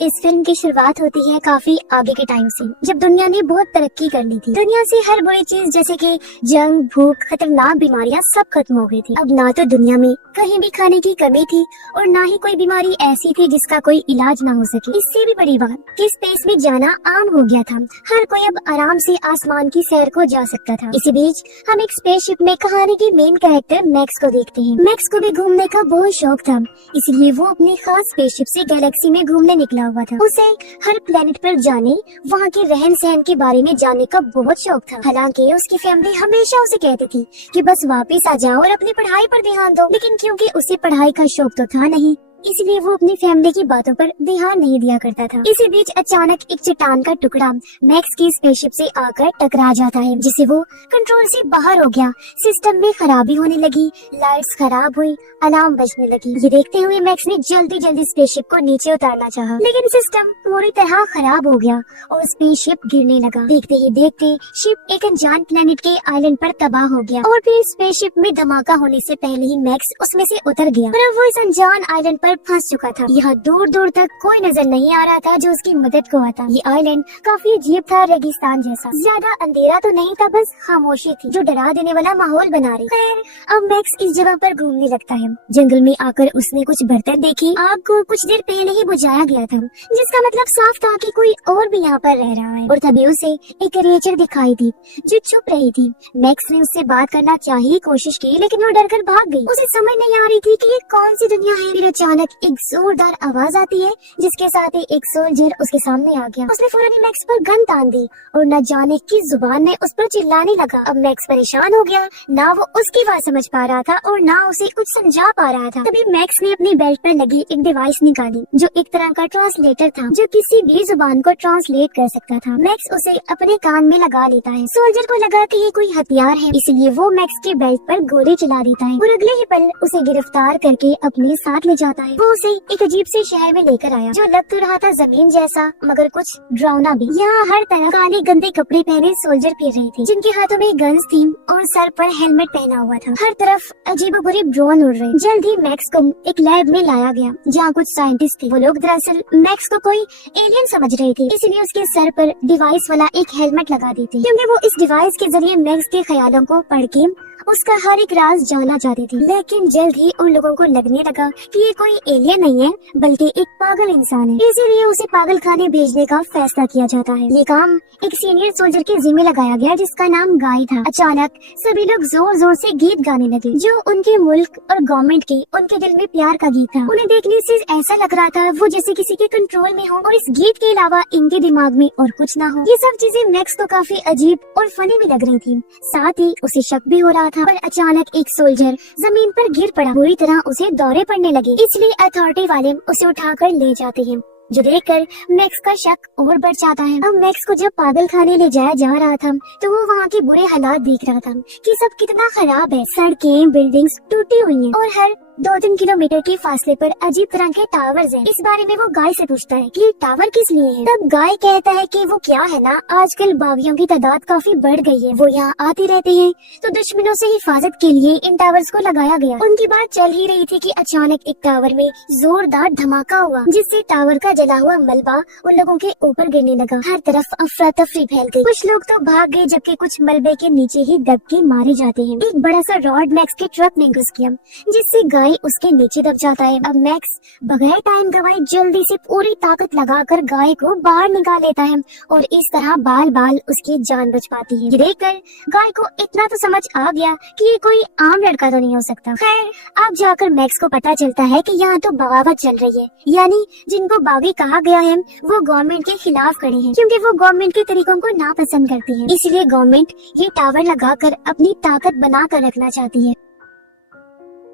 इस फिल्म की शुरुआत होती है काफी आगे के टाइम से, जब दुनिया ने बहुत तरक्की कर ली थी। दुनिया से हर बुरी चीज जैसे कि जंग, भूख, खतरनाक बीमारियां सब खत्म हो गई थी। अब ना तो दुनिया में कहीं भी खाने की कमी थी और ना ही कोई बीमारी ऐसी थी जिसका कोई इलाज ना हो सके। इससे भी बड़ी बात कि स्पेस में जाना आम हो गया था। हर कोई अब आराम से आसमान की सैर को जा सकता था। इसी बीच हम एक स्पेसशिप में कहानी के मेन कैरेक्टर मैक्स को देखते हैं। मैक्स को भी घूमने का बहुत शौक था, इसलिए वो अपनी खास स्पेसशिप से गैलेक्सी में घूमने निकला हुआ था। उसे हर प्लेनेट पर जाने, वहाँ के रहन सहन के बारे में जानने का बहुत शौक था। हालांकि उसकी फैमिली हमेशा उसे कहती थी कि बस वापस आ जाओ और अपनी पढ़ाई पर ध्यान दो, लेकिन क्योंकि उसे पढ़ाई का शौक तो था नहीं, इसलिए वो अपनी फैमिली की बातों पर ध्यान नहीं दिया करता था। इसी बीच अचानक एक चट्टान का टुकड़ा मैक्स की स्पेसशिप से आकर टकरा जाता है, जिससे वो कंट्रोल से बाहर हो गया। सिस्टम में खराबी होने लगी, लाइट्स खराब हुई, अलार्म बजने लगी। ये देखते हुए मैक्स ने जल्दी जल्दी स्पेसशिप को नीचे उतारना चाहा, लेकिन सिस्टम पूरी तरह खराब हो गया और स्पेसशिप गिरने लगा। देखते ही देखते शिप एक अनजान प्लेनेट के आइलैंड पर तबाह हो गया और फिर स्पेसशिप में धमाका होने से पहले ही मैक्स उसमें से उतर गया और अब वो इस अनजान आइलैंड पर फंस चुका था। यहाँ दूर दूर तक कोई नजर नहीं आ रहा था जो उसकी मदद को आता। ये आइलैंड काफी अजीब था, रेगिस्तान जैसा। ज्यादा अंधेरा तो नहीं था, बस खामोशी थी जो डरा देने वाला माहौल बना रही। खैर अब मैक्स इस जगह पर घूमने लगता है। जंगल में आकर उसने कुछ बर्तन देखे। आग को कुछ देर पहले ही बुझाया गया था, जिसका मतलब साफ था कि कोई और भी यहाँ पर रह रहा है। और तभी उसे एक क्रिएचर दिखाई दी जो छुप रही थी। मैक्स ने उससे बात करना चाहिए कोशिश की, लेकिन वो डरकर भाग गई। उसे समझ नहीं आ रही थी कि ये कौन सी दुनिया है। फिर अचानक एक जोरदार आवाज आती है, जिसके साथ ही एक सोल्जर उसके सामने आ गया। उसने फौरन मैक्स पर गन तान दी और न जाने किस जुबान में उस पर चिल्लाने लगा। अब मैक्स परेशान हो गया, ना वो उसकी बात समझ पा रहा था और ना उसे कुछ समझा पा रहा था। तभी मैक्स ने अपनी बेल्ट पर लगी एक डिवाइस निकाली जो एक तरह का ट्रांसलेटर था, जो किसी भी जुबान को ट्रांसलेट कर सकता था। मैक्स उसे अपने कान में लगा लेता है। सोल्जर को लगा कि ये कोई हथियार है, इसलिए वो मैक्स के बेल्ट पर गोली चला देता है और अगले ही पल उसे गिरफ्तार करके अपने साथ ले जाता है। वो उसे एक अजीब से शहर में लेकर आया जो लग तो रहा था जमीन जैसा, मगर कुछ डरावना भी। यहाँ हर तरफ काले गंदे कपड़े पहने सोल्जर फिर रहे थे, जिनके हाथों में गन्स थी और सर पर हेलमेट पहना हुआ था। हर तरफ अजीबोगरीब ड्रोन उड़ रहे। जल्द ही मैक्स को एक लैब में लाया गया जहाँ कुछ साइंटिस्ट थे। वो लोग दरअसल मैक्स को कोई एलियन समझ रहे थे, इसलिए उसके सर पर डिवाइस वाला एक हेलमेट लगा दी थी, क्योंकि वो इस डिवाइस के जरिए मैक्स के ख्यालों को पढ़ के उसका हर एक राज जाना चाहती थी। लेकिन जल्द ही उन लोगों को लगने लगा कि ये कोई एलियन नहीं है, बल्कि एक पागल इंसान है। इसीलिए उसे पागल खाने भेजने का फैसला किया जाता है। ये काम एक सीनियर सोल्जर के जिम्मे लगाया गया, जिसका नाम गाय था। अचानक सभी लोग जोर जोर से गीत गाने लगे, जो उनके मुल्क और गवर्नमेंट के उनके दिल में प्यार का गीत था। उन्हें देखने से ऐसा लग रहा था वो जैसे किसी के कंट्रोल में हो और इस गीत के अलावा इनके दिमाग में और कुछ ना हो। ये सब चीजें मैक्स को काफी अजीब और फनी भी लग रही थी। साथ ही उसे शक भी हो रहा था। पर अचानक एक सोल्जर जमीन पर गिर पड़ा। बुरी तरह उसे दौरे पड़ने लगे, इसलिए अथॉरिटी वाले उसे उठाकर ले जाते हैं, जो देखकर मैक्स का शक और बढ़ जाता है। अब मैक्स को जब पागल खाने ले जाया जा रहा था तो वो वहाँ के बुरे हालात देख रहा था कि सब कितना खराब है। सड़कें, बिल्डिंग्स टूटी हुई हैं और हर 2-3 किलोमीटर के फासले पर अजीब तरह के टावर्स हैं। इस बारे में वो गाय से पूछता है कि टावर किस लिए है। तब गाय कहता है कि वो क्या है ना, आजकल बागियों की तादाद काफी बढ़ गई है, वो यहाँ आते रहते हैं, तो दुश्मनों से हिफाजत के लिए इन टावर्स को लगाया गया। उनकी बात चल ही रही थी कि अचानक एक टावर में जोरदार धमाका हुआ, जिससे टावर का जला हुआ मलबा उन लोगों के ऊपर गिरने लगा। हर तरफ अफरा तफरी फैल गई। कुछ लोग तो भाग गए, जबकि कुछ मलबे के नीचे ही दब के मारे जाते हैं। एक बड़ा सा रॉड मैक्स के ट्रक में घुस गया, जिससे गाय उसके नीचे दब जाता है। अब मैक्स बगैर टाइम गवाए जल्दी से पूरी ताकत लगाकर गाय को बाहर निकाल लेता है और इस तरह बाल बाल उसकी जान बच पाती है। ये देखकर गाय को इतना तो समझ आ गया कि ये कोई आम लड़का तो नहीं हो सकता। खैर अब जाकर मैक्स को पता चलता है कि यहाँ तो बगावत चल रही है, यानी जिनको बागी कहा गया है वो गवर्नमेंट के खिलाफ खड़े हैं, क्योंकि वो गवर्नमेंट के तरीकों को नापसंद करती है। इसलिए गवर्नमेंट ये टावर लगाकर अपनी ताकत बना कर रखना चाहती है।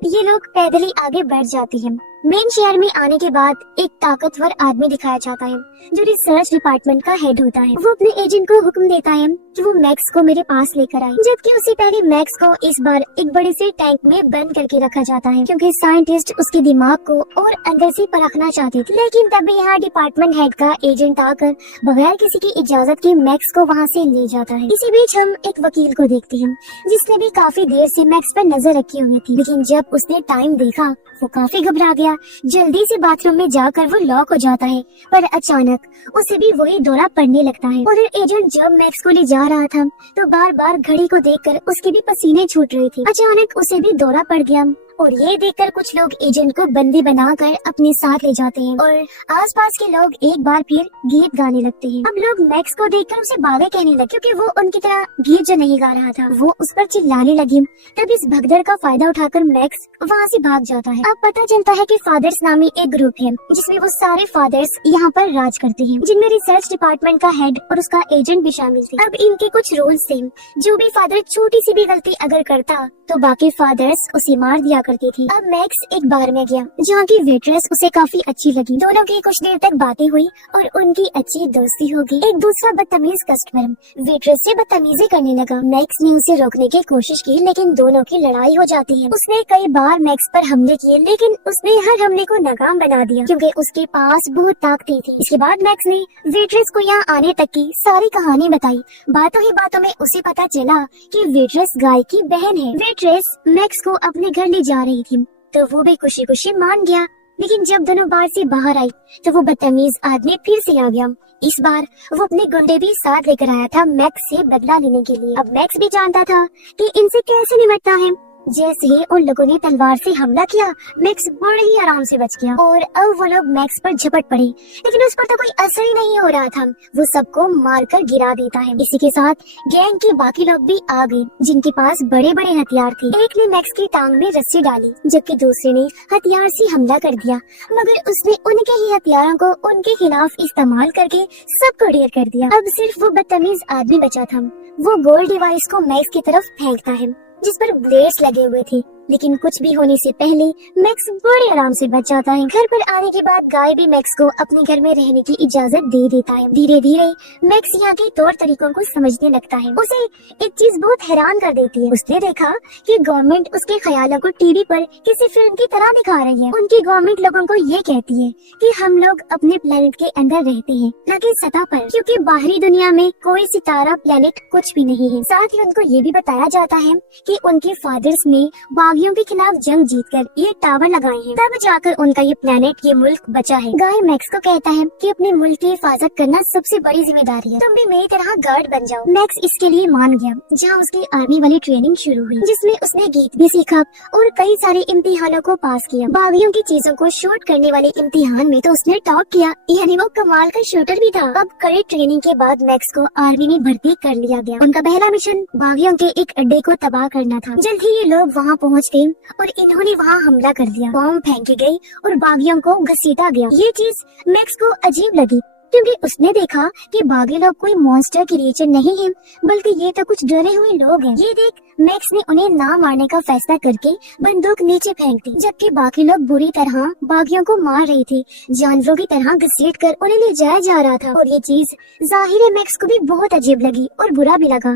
ये लोग पैदल ही आगे बढ़ जाती हैं। मेन शहर में आने के बाद एक ताकतवर आदमी दिखाया जाता है जो रिसर्च डिपार्टमेंट का हेड होता है। वो अपने एजेंट को हुक्म देता है कि वो मैक्स को मेरे पास लेकर आए, जबकि उससे पहले मैक्स को इस बार एक बड़े से टैंक में बंद करके रखा जाता है, क्योंकि साइंटिस्ट उसके दिमाग को और अंदर से परखना चाहते थे। लेकिन तभी यहाँ डिपार्टमेंट हेड का एजेंट आकर बगैर किसी की इजाजत के मैक्स को वहाँ से ले जाता है। इसी बीच हम एक वकील को देखते हैं, जिसने भी काफी देर से मैक्स पर नजर रखी हुई थी, लेकिन जब उसने टाइम देखा वो काफी घबरा गया जल्दी से बाथरूम में जाकर वो लॉक हो जाता है, पर अचानक उसे भी वही दौरा पड़ने लगता है। उधर एजेंट जब मैक्स को ले जा रहा था तो बार बार घड़ी को देखकर उसके भी पसीने छूट रहे थे। अचानक उसे भी दौरा पड़ गया और ये देखकर कुछ लोग एजेंट को बंदी बनाकर अपने साथ ले जाते हैं और आसपास के लोग एक बार फिर गीत गाने लगते हैं। अब लोग मैक्स को देखकर उसे बागे कहने लगे क्योंकि वो उनकी तरह गीत जो नहीं गा रहा था। वो उस पर चिल्लाने लगी। तब इस भगदड़ का फायदा उठाकर मैक्स वहाँ से भाग जाता है। अब पता चलता है कि फादर्स नामी एक ग्रुप है जिसमें वो सारे फादर्स यहाँ पर राज करते हैं, जिनमें रिसर्च डिपार्टमेंट का हेड और उसका एजेंट भी शामिल थे। अब इनके कुछ रूल्स थे, जो भी फादर छोटी सी भी गलती अगर करता तो बाकी फादर्स उसे मार दिया करती थी। अब मैक्स एक बार में गया जहाँ की वेट्रेस उसे काफी अच्छी लगी। दोनों की कुछ देर तक बातें हुई और उनकी अच्छी दोस्ती हो गई। एक दूसरा बदतमीज कस्टमर वेट्रेस से बदतमीजी करने लगा। मैक्स ने उसे रोकने की कोशिश की लेकिन दोनों की लड़ाई हो जाती है। उसने कई बार मैक्स पर हमले किए लेकिन उसने हर हमले को नाकाम बना दिया क्योंकि उसके पास बहुत ताकतें थी। इसके बाद मैक्स ने वेट्रेस को यहाँ आने तक की सारी कहानी बताई। बातों ही बातों में उसे पता चला कि वेट्रेस गाय की बहन है। वेट्रेस मैक्स को अपने घर ले जा रही थी तो वो भी खुशी खुशी मान गया, लेकिन जब दोनों बार से बाहर आई तो वो बदतमीज आदमी फिर से आ गया। इस बार वो अपने गुंडे भी साथ लेकर आया था मैक्स से बदला लेने के लिए। अब मैक्स भी जानता था कि इनसे कैसे निपटना है। जैसे ही उन लोगों ने तलवार से हमला किया मैक्स बड़े ही आराम से बच गया और अब वो लोग मैक्स पर झपट पड़े, लेकिन उस पर तो कोई असर ही नहीं हो रहा था। वो सबको मारकर गिरा देता है। इसी के साथ गैंग के बाकी लोग भी आ गए जिनके पास बड़े बड़े हथियार थे। एक ने मैक्स की टांग में रस्सी डाली जबकि दूसरे ने हथियार से हमला कर दिया, मगर उसने उनके ही हथियारों को उनके खिलाफ इस्तेमाल करके सबको ढेर कर दिया। अब सिर्फ वो बदतमीज आदमी बचा था। वो गोल्ड डिवाइस को मैक्स की तरफ फेंकता है जिस पर ब्लेड्स लगे हुए थे, लेकिन कुछ भी होने से पहले मैक्स बड़े आराम से बच जाता है। घर पर आने के बाद गाय भी मैक्स को अपने घर में रहने की इजाजत दे देता है। धीरे धीरे मैक्स यहाँ के तौर तरीकों को समझने लगता है। उसे एक चीज बहुत हैरान कर देती है। उसने देखा कि गवर्नमेंट उसके ख्यालों को टीवी पर किसी फिल्म की तरह दिखा रही है। उनकी गवर्नमेंट लोगों को ये कहती है कि हम लोग अपने प्लेनेट के अंदर रहते हैं, न कि सतह पर, क्योंकि बाहरी दुनिया में कोई सितारा प्लेनेट कुछ भी नहीं है। साथ ही उनको ये भी बताया जाता है कि उनके फादर्स ने बागियों के खिलाफ जंग जीतकर ये टावर लगाए हैं, तब जाकर उनका ये प्लेनेट, ये मुल्क बचा है। गाय मैक्स को कहता है कि अपने मुल्क की हिफाजत करना सबसे बड़ी जिम्मेदारी है, तुम भी मेरी तरह गार्ड बन जाओ। मैक्स इसके लिए मान गया, जहाँ उसकी आर्मी वाली ट्रेनिंग शुरू हुई जिसमें उसने गीत भी सीखा और कई सारे इम्तिहानों को पास किया। बागियों की चीजों को शूट करने वाले इम्तिहान में तो उसने टॉप किया, यानी वो कमाल का शूटर भी था। अब कड़ी ट्रेनिंग के बाद मैक्स को आर्मी में भर्ती कर लिया गया। उनका पहला मिशन बागियों के एक अड्डे को तबाह करना था। जल्द ही ये लोग वहाँ पहुँच गए और इन्होंने वहाँ हमला कर दिया। बॉम्ब फेंकी गई और बागियों को घसीटा गया। ये चीज मैक्स को अजीब लगी क्योंकि उसने देखा कि बागी लोग कोई मॉन्स्टर क्रिएचर नहीं है, बल्कि ये तो कुछ डरे हुए लोग हैं। ये देख मैक्स ने उन्हें ना मारने का फैसला करके बंदूक नीचे फेंक दी, जबकि बाकी लोग बुरी तरह बागियों को मार रहे थे। जानवरों की तरह घसीट कर उन्हें ले जाया जा रहा था और ये चीज जाहिर है मैक्स को भी बहुत अजीब लगी और बुरा भी लगा।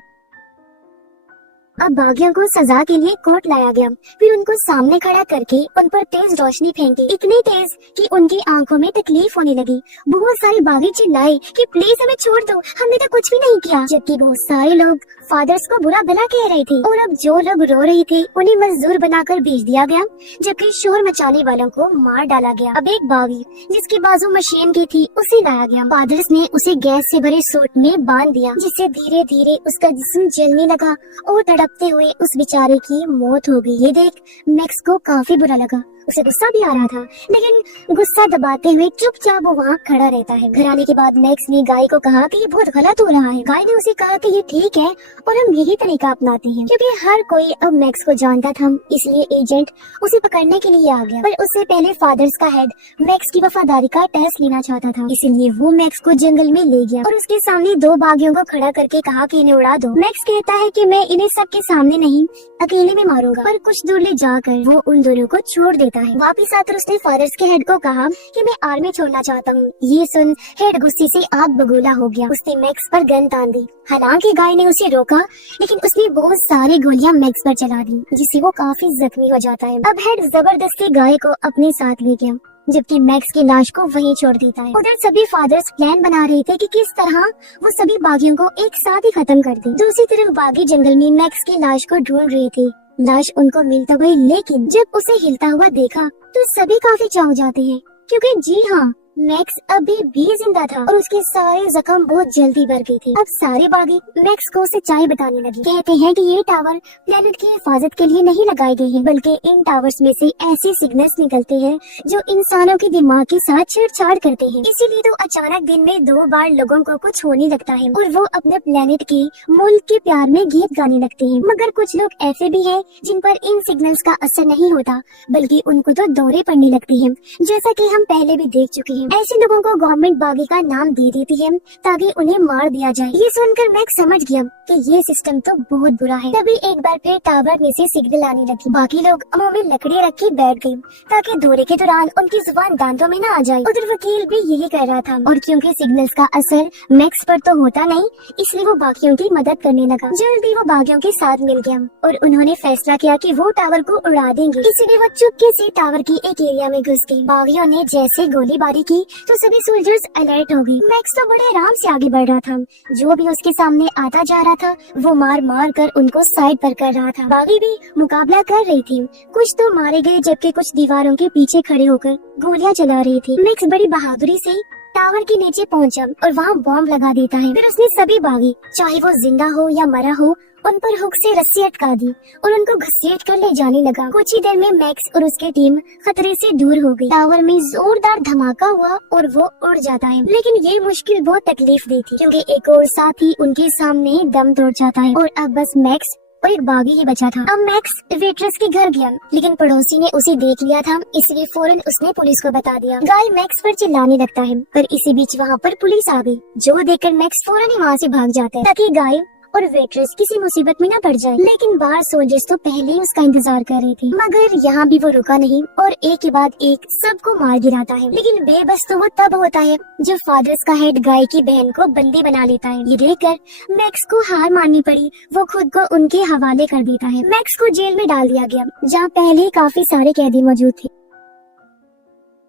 अब बागियों को सजा के लिए कोर्ट लाया गया। फिर उनको सामने खड़ा करके उन पर तेज रोशनी फेंकी, इतनी तेज कि उनकी आंखों में तकलीफ होने लगी। बहुत सारे बागी चिल्लाए कि प्लीज हमें छोड़ दो, हमने तो कुछ भी नहीं किया, जबकि बहुत सारे लोग फादर्स को बुरा भला कह रहे थे और अब जो लोग रो रहे थे उन्हें मजदूर बनाकर भेज दिया गया, जबकि शोर मचाने वालों को मार डाला गया। अब एक बागी जिसकी बाजू मशीन की थी उसे लाया गया। फादर्स ने उसे गैस से भरे सूट में बांध दिया, जिससे धीरे धीरे उसका जिस्म जलने लगा और तड़पते हुए उस बेचारे की मौत हो गई। ये देख मैक्स को काफी बुरा लगा। उसे गुस्सा भी आ रहा था, लेकिन गुस्सा दबाते हुए चुपचाप वो वहाँ खड़ा रहता है। घर आने के बाद मैक्स ने गाय को कहा कि ये बहुत गलत हो रहा है। गाय ने उसे कहा कि ये ठीक है और हम यही तरीका अपनाते हैं, क्योंकि हर कोई अब मैक्स को जानता था। इसलिए एजेंट उसे पकड़ने के लिए आ गया, पर उससे पहले फादर्स का हेड मैक्स की वफादारी का टेस्ट लेना चाहता था। इसलिए वो मैक्स को जंगल में ले गया और उसके सामने दो बागियों को खड़ा करके कहा कि इन्हें उड़ा दो। मैक्स कहता है कि मैं इन्हें सबके सामने नहीं, अकेले में मारूंगा, पर कुछ दूर ले जाकर वो उन दोनों को छोड़ देता है। वापिस आकर उसने फादर्स के हेड को कहा कि मैं आर्मी छोड़ना चाहता हूँ। ये सुन हेड गुस्से से आग बगोला हो गया। उसने मैक्स पर गन तान दी। हालांकि गाय ने उसे रोका, लेकिन उसने बहुत सारी गोलियां मैक्स पर चला दी, जिससे वो काफी जख्मी हो जाता है। अब हेड जबरदस्ती गाय को अपने साथ ले गया, जबकि मैक्स की लाश को वहीं छोड़ देता है। उधर सभी फादर्स प्लान बना रहे थे कि किस तरह वो सभी बागियों को एक साथ ही खत्म कर दे। दूसरी तरफ बागी जंगल में मैक्स की लाश को ढूंढ रहे थे। लाश उनको मिल तो गई, लेकिन जब उसे हिलता हुआ देखा तो सभी काफी चौंक जाते हैं, क्योंकि जी हाँ, मैक्स अभी भी जिंदा था और उसके सारे जख्म बहुत जल्दी भर गए थे। अब सारे बागी मैक्स को सच्चाई बताने लगे। कहते हैं कि ये टावर प्लेनेट की हिफाजत के लिए नहीं लगाए गए हैं, बल्कि इन टावर्स में से ऐसे सिग्नल्स निकलते हैं जो इंसानों के दिमाग के साथ छेड़छाड़ करते हैं। इसीलिए तो अचानक दिन में 2 बार लोगों को कुछ होने लगता है और वो अपने प्लेनेट के मुल्क के प्यार में गीत गाने लगते हैं। मगर कुछ लोग ऐसे भी हैं जिन पर इन सिग्नल्स का असर नहीं होता, बल्कि उनको तो दौरे पड़ने लगते हैं, जैसा कि हम पहले भी देख चुके हैं। ऐसे लोगों को गवर्नमेंट बागी का नाम दे देती है ताकि उन्हें मार दिया जाए। ये सुनकर मैक्स समझ गया कि ये सिस्टम तो बहुत बुरा है। तभी एक बार फिर टावर में से सिग्नल आने लगी। बाकी लोग मुंह में लकड़ियाँ रख के बैठ गए ताकि दौरे के दौरान उनकी जुबान दांतों में न आ जाए। उधर वकील भी यही कर रहा था, और क्योंकि सिग्नल्स का असर मैक्स पर तो होता नहीं, इसलिए वो बाकियों की मदद करने लगा। जल्दी वो बागियों के साथ मिल गया और उन्होंने फैसला किया कि वो टावर को उड़ा देंगे। इसीलिए वो चुपके से टावर के एक एरिया में घुस गए। बागियों ने जैसे गोलीबारी की तो सभी सोल्जर्स अलर्ट हो गए। मैक्स तो बड़े आराम से आगे बढ़ रहा था। जो भी उसके सामने आता जा रहा था वो मार मार कर उनको साइड पर कर रहा था। बागी भी मुकाबला कर रही थी। कुछ तो मारे गए, जबकि कुछ दीवारों के पीछे खड़े होकर गोलियां चला रही थी। मैक्स बड़ी बहादुरी से टावर के नीचे पहुंचा और वहाँ बॉम्ब लगा देता है। फिर उसने सभी बागी, चाहे वो जिंदा हो या मरा हो, उन पर हुक से रस्सी अटका दी और उनको घसीट कर ले जाने लगा। कुछ ही देर में मैक्स और उसकी टीम खतरे से दूर हो गई। टावर में जोरदार धमाका हुआ और वो उड़ जाता है, लेकिन ये मुश्किल बहुत तकलीफ दी थी, क्योंकि एक और साथी उनके सामने दम तोड़ जाता है और अब बस मैक्स और एक बागी ही बचा था। अब मैक्स वेट्रेस के घर गया, लेकिन पड़ोसी ने उसे देख लिया था, इसलिए फौरन उसने पुलिस को बता दिया। गाय मैक्स पर चिल्लाने लगता है, पर इसी बीच वहाँ पर पुलिस आ गई, जो देखकर मैक्स फौरन ही वहाँ से भाग जाता है ताकि गाय और वेट्रेस किसी मुसीबत में न पड़ जाए। लेकिन बाहर सोल्जर्स तो पहले ही उसका इंतजार कर रहे थे, मगर यहाँ भी वो रुका नहीं और एक के बाद एक सबको मार गिराता है। लेकिन बेबस तो वो तब होता है जब फादर्स का हेड गाय की बहन को बंदी बना लेता है। ये देखकर मैक्स को हार माननी पड़ी। वो खुद को उनके हवाले कर देता है। मैक्स को जेल में डाल दिया गया, जहाँ पहले ही काफी सारे कैदी मौजूद थे।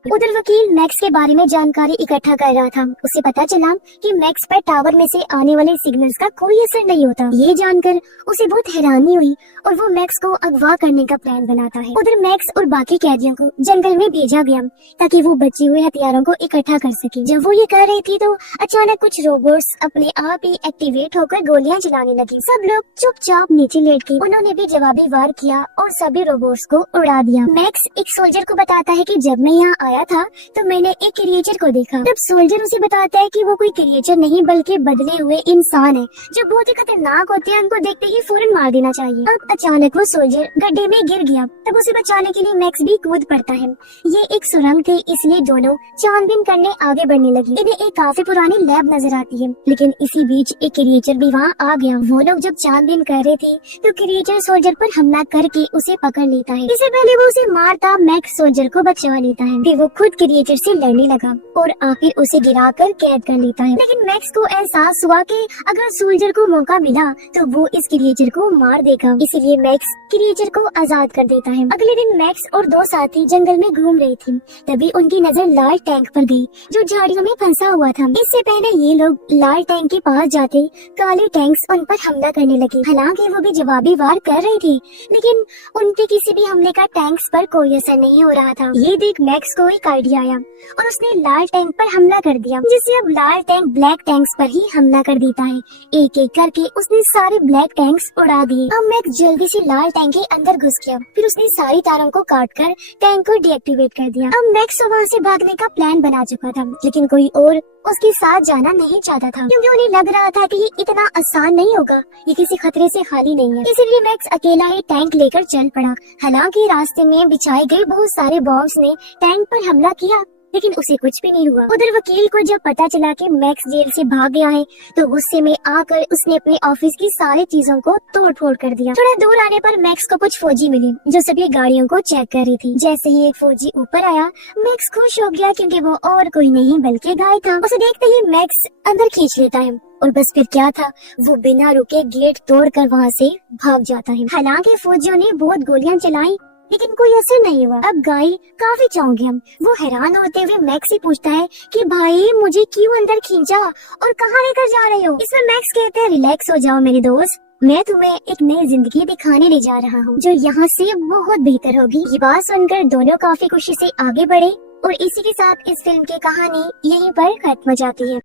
उधर वकील मैक्स के बारे में जानकारी इकट्ठा कर रहा था। उसे पता चला कि मैक्स पर टावर में से आने वाले सिग्नल्स का कोई असर नहीं होता। ये जानकर उसे बहुत हैरानी हुई और वो मैक्स को अगवा करने का प्लान बनाता है। उधर मैक्स और बाकी कैदियों को जंगल में भेजा गया ताकि वो बचे हुए हथियारों को इकट्ठा कर सके। जब वो ये कर रही थी तो अचानक कुछ रोबोट्स अपने आप ही एक्टिवेट होकर गोलियां चलाने लगी। सब लोग चुपचाप नीचे लेट गए। उन्होंने भी जवाबी वार किया और सभी रोबोट्स को उड़ा दिया। मैक्स एक सोल्जर को बताता है कि जब मैं यहाँ आया था तो मैंने एक क्रिएचर को देखा। तब सोल्जर उसे बताता है कि वो कोई क्रिएचर नहीं बल्कि बदले हुए इंसान है, जो बहुत ही खतरनाक होते हैं। उनको देखते ही फौरन मार देना चाहिए। अब अचानक वो सोल्जर गड्ढे में गिर गया। तब उसे बचाने के लिए मैक्स भी कूद पड़ता है। ये एक सुरंग थी, इसलिए दोनों छानबीन करने आगे बढ़ने लगी। इन्हें एक काफी पुरानी लैब नजर आती है, लेकिन इसी बीच एक क्रिएचर भी वहाँ आ गया। वो लोग जब छानबीन कर रहे थे तो क्रिएचर सोल्जर पर हमला करके उसे पकड़ लेता है। इससे पहले वो उसे मारता मैक्स सोल्जर को बचा लेता है। फिर वो खुद क्रिएचर से लड़ने लगा और आखिर उसे गिराकर कैद कर लेता है। लेकिन मैक्स को एहसास हुआ कि अगर सोल्जर को मौका मिला तो वो इस क्रिएचर को मार देगा, इसलिए मैक्स क्रिएचर को आजाद कर देता है। अगले दिन मैक्स और 2 साथी जंगल में घूम रहे थे, तभी उनकी नजर लाल टैंक पर गई जो झाड़ियों में फंसा हुआ था। इससे पहले ये लोग लाल टैंक के पास जाते काले टैंक्स उन पर हमला करने लगे। हालांकि वो भी जवाबी वार कर रही थी, लेकिन उनके किसी भी हमले का टैंक्स पर कोई असर नहीं हो रहा था। ये देख मैक्स को एक आइडिया आया और उसने लाल टैंक पर हमला कर दिया, जिससे अब लाल टैंक ब्लैक टैंक्स पर ही हमला कर देता है। एक एक करके उसने सारे ब्लैक टैंक्स उड़ा दिए। अब मैक्स जल्दी से लाल टैंक के अंदर घुस गया। फिर उसने सारी तारों को काटकर टैंक को डीएक्टिवेट कर दिया। अब मैक्स वहाँ से भागने का प्लान बना चुका था, लेकिन कोई और उसके साथ जाना नहीं चाहता था, क्योंकि उन्हें लग रहा था कि ये इतना आसान नहीं होगा, ये किसी खतरे से खाली नहीं है। इसीलिए मैक्स अकेला ही टैंक लेकर चल पड़ा। हालांकि रास्ते में बिछाए गए बहुत सारे बॉम्ब्स ने टैंक पर हमला किया, लेकिन उसे कुछ भी नहीं हुआ। उधर वकील को जब पता चला कि मैक्स जेल से भाग गया है तो गुस्से में आकर उसने अपने ऑफिस की सारी चीजों को तोड़ फोड़ कर दिया। थोड़ा दूर आने पर मैक्स को कुछ फौजी मिले जो सभी गाड़ियों को चेक कर रही थी। जैसे ही एक फौजी ऊपर आया, मैक्स खुश हो गया, क्योंकि वो और कोई नहीं बल्कि गाय था। उसे देखते ही मैक्स अंदर खींच लेता है और बस फिर क्या था, वो बिना रुके गेट तोड़कर वहाँ से भाग जाता है। हालांकि फौजियों ने बहुत गोलियां चलाई, लेकिन कोई असर नहीं हुआ। अब गाय काफी चौंक गया। वो हैरान होते हुए मैक्स से पूछता है कि भाई मुझे क्यों अंदर खींचा और कहाँ लेकर जा रहे हो। इसमें मैक्स कहते हैं रिलैक्स हो जाओ मेरे दोस्त, मैं तुम्हें एक नई जिंदगी दिखाने ले जा रहा हूँ, जो यहाँ से बहुत बेहतर होगी। ये बात सुनकर दोनों काफी खुशी से आगे बढ़े और इसी के साथ इस फिल्म की कहानी यहीं पर खत्म हो जाती है।